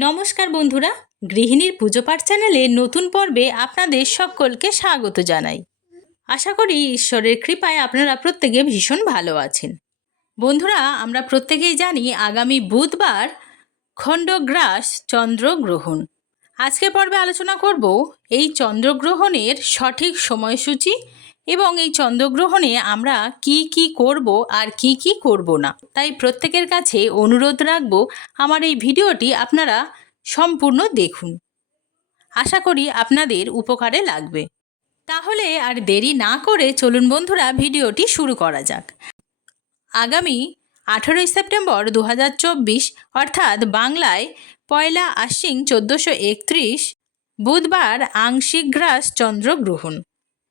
নমস্কার বন্ধুরা, গৃহিণীর পুজো পাঠ চ্যানেলে নতুন পর্বে আপনাদের সকলকে স্বাগত জানাই। আশা করি ঈশ্বরের কৃপায় আপনারা প্রত্যেকে ভীষণ ভালো আছেন। বন্ধুরা, আমরা প্রত্যেকেই জানি আগামী বুধবার খণ্ডগ্রাস চন্দ্রগ্রহণ। আজকের পর্বে আলোচনা করব এই চন্দ্রগ্রহণের সঠিক সময়সূচি এবং এই চন্দ্রগ্রহণে আমরা কি কি করব আর কি কি করব না। তাই প্রত্যেকের কাছে অনুরোধ রাখব, আমার এই ভিডিওটি আপনারা সম্পূর্ণ দেখুন। আশা করি আপনাদের উপকারে লাগবে। তাহলে আর দেরি না করে চলুন বন্ধুরা ভিডিওটি শুরু করা যাক। আগামী আঠেরোই সেপ্টেম্বর দু হাজার চব্বিশ, অর্থাৎ বাংলায় পয়লা আশ্বিন চোদ্দোশো একত্রিশ, বুধবার আংশিক গ্রাস চন্দ্রগ্রহণ।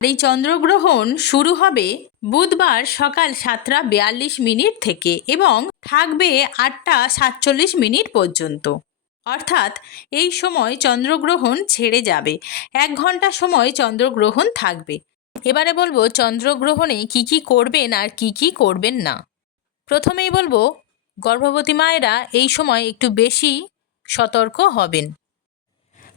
এই চন্দ্রগ্রহণ শুরু হবে বুধবার সকাল সাতটা বিয়াল্লিশ মিনিট থেকে এবং থাকবে আটটা সাতচল্লিশ মিনিট পর্যন্ত। অর্থাৎ এই সময় চন্দ্রগ্রহণ ছেড়ে যাবে। এক ঘণ্টা সময় চন্দ্রগ্রহণ থাকবে। এবারে বলব চন্দ্রগ্রহণে কি কি করবেন আর কি কি করবেন না। প্রথমেই বলব গর্ভবতী মায়েরা এই সময় একটু বেশি সতর্ক হবেন।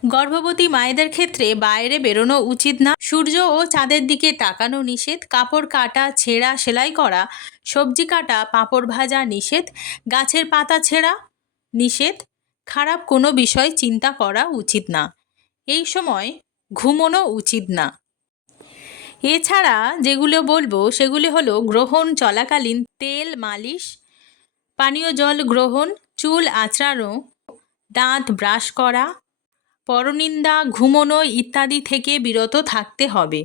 গর্ভবতী মায়েদের ক্ষেত্রে বাইরে বেরোনো উচিত না। সূর্য ও চাঁদের দিকে তাকানো নিষেধ। কাপড় কাটা, ছেঁড়া, সেলাই করা, সবজি কাটা, পাঁপড় ভাজা নিষেধ। গাছের পাতা ছেঁড়া নিষেধ। খারাপ কোনো বিষয় চিন্তা করা উচিত না। এই সময় ঘুমোনো উচিত না। এছাড়া যেগুলো বলব, সেগুলি হলো গ্রহণ, চলাকালীন তেল, মালিশ, পানীয় জল গ্রহণ, চুল আঁচড়ানো, দাঁত ব্রাশ করা পরনিন্দা, ঘুমনো ইত্যাদি থেকে বিরত থাকতে হবে।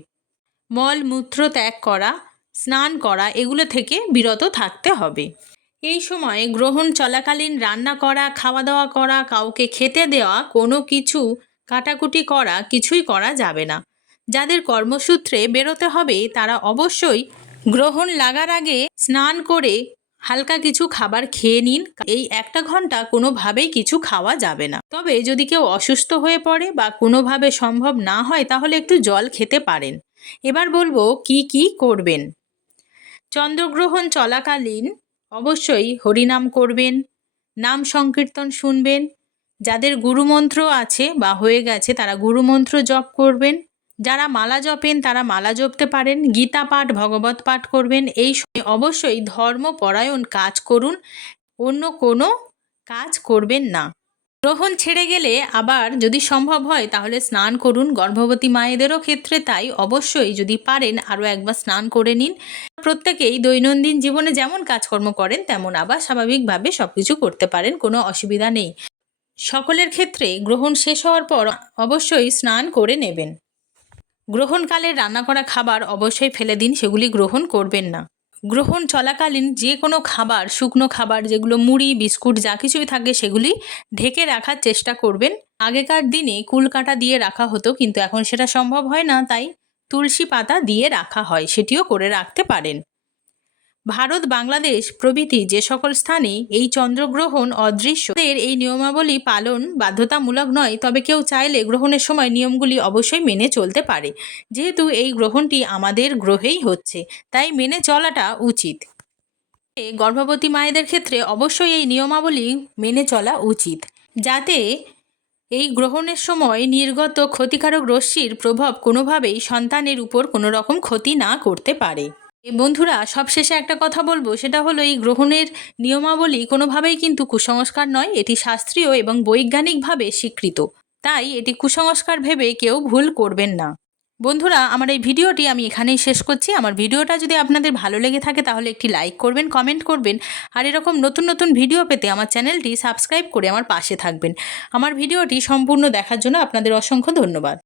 মল, মূত্র ত্যাগ করা, স্নান করা, এগুলো থেকে বিরত থাকতে হবে। এই সময় গ্রহণ চলাকালীন রান্না করা খাওয়া দাওয়া করা, কাউকে খেতে দেওয়া, কোনো কিছু কাটাকুটি করা, কিছুই করা যাবে না। যাদের কর্মসূত্রে বেরোতে হবে, তারা অবশ্যই গ্রহণ লাগার আগে স্নান করে হালকা কিছু খাবার খেয়ে নিন। এই একটা ঘণ্টা কোনোভাবেই কিছু খাওয়া যাবে না। তবে যদি কেউ অসুস্থ হয়ে পড়ে বা কোনোভাবে সম্ভব না হয়, তাহলে একটু জল খেতে পারেন। এবার বলব কি কি করবেন। চন্দ্রগ্রহণ চলাকালীন অবশ্যই হরিনাম করবেন, নাম সংকীর্তন শুনবেন, যাদের গুরুমন্ত্র আছে বা হয়ে গেছে তারা গুরুমন্ত্র জপ করবেন। যারা মালা জপেন, তারা মালা জপতে পারেন, গীতা পাঠ, ভগবত পাঠ করবেন, এই সময় অবশ্যই ধর্মপরায়ণ কাজ করুন, অন্য কোনো কাজ করবেন না। গ্রহণ ছেড়ে গেলে আবার যদি সম্ভব হয়, তাহলে স্নান করুন, গর্ভবতী মায়েদেরও ক্ষেত্রে তাই অবশ্যই যদি পারেন, আরও একবার স্নান করে নিন। প্রত্যেকেই দৈনন্দিন জীবনে যেমন কাজকর্ম করেন, তেমন আবার স্বাভাবিকভাবে সব কিছু করতে পারেন, কোনো অসুবিধা নেই। সকলের ক্ষেত্রে গ্রহণ শেষ হওয়ার পর অবশ্যই স্নান করে নেবেন। গ্রহণকালে রান্না করা খাবার অবশ্যই ফেলে দিন, সেগুলি গ্রহণ করবেন না। গ্রহণ চলাকালীন যে কোনো খাবার, শুকনো খাবার, যেগুলো মুড়ি, বিস্কুট, যা কিছুই থাকে, সেগুলি ঢেকে রাখার চেষ্টা করবেন। আগেকার দিনে কুলকাটা দিয়ে রাখা হতো, কিন্তু এখন সেটা সম্ভব হয় না, তাই তুলসী পাতা দিয়ে রাখা হয়, সেটিও করে রাখতে পারেন। ভারত, বাংলাদেশ প্রভৃতি যে সকল স্থানে এই চন্দ্রগ্রহণ অদৃশ্য এর এই নিয়মাবলী পালন বাধ্যতামূলক নয়, তবে কেউ চাইলে গ্রহণের সময় নিয়মগুলি অবশ্যই মেনে চলতে পারে। যেহেতু এই গ্রহণটি আমাদের গ্রহেই হচ্ছে, তাই মেনে চলাটা উচিত। গর্ভবতী মায়েদের ক্ষেত্রে অবশ্যই এই নিয়মাবলী মেনে চলা উচিত, যাতে এই গ্রহণের সময় নির্গত ক্ষতিকারক রশ্মির প্রভাব কোনোভাবেই সন্তানের উপর কোনো রকম ক্ষতি না করতে পারে। বন্ধুরা, সবশেষে একটা কথা বলব, সেটা হলো এই গ্রহণের নিয়মাবলী কোনোভাবেই কিন্তু কুসংস্কার নয়, এটি শাস্ত্রীয় এবং বৈজ্ঞানিকভাবে স্বীকৃত। তাই এটি কুসংস্কার ভেবে কেউ ভুল করবেন না। বন্ধুরা, আমার এই ভিডিওটি আমি এখানেই শেষ করছি। আমার ভিডিওটা যদি আপনাদের ভালো লেগে থাকে, তাহলে একটি লাইক করবেন, কমেন্ট করবেন, আর এরকম নতুন নতুন ভিডিও পেতে আমার চ্যানেলটি সাবস্ক্রাইব করে আমার পাশে থাকবেন। আমার ভিডিওটি সম্পূর্ণ দেখার জন্য আপনাদের অসংখ্য ধন্যবাদ।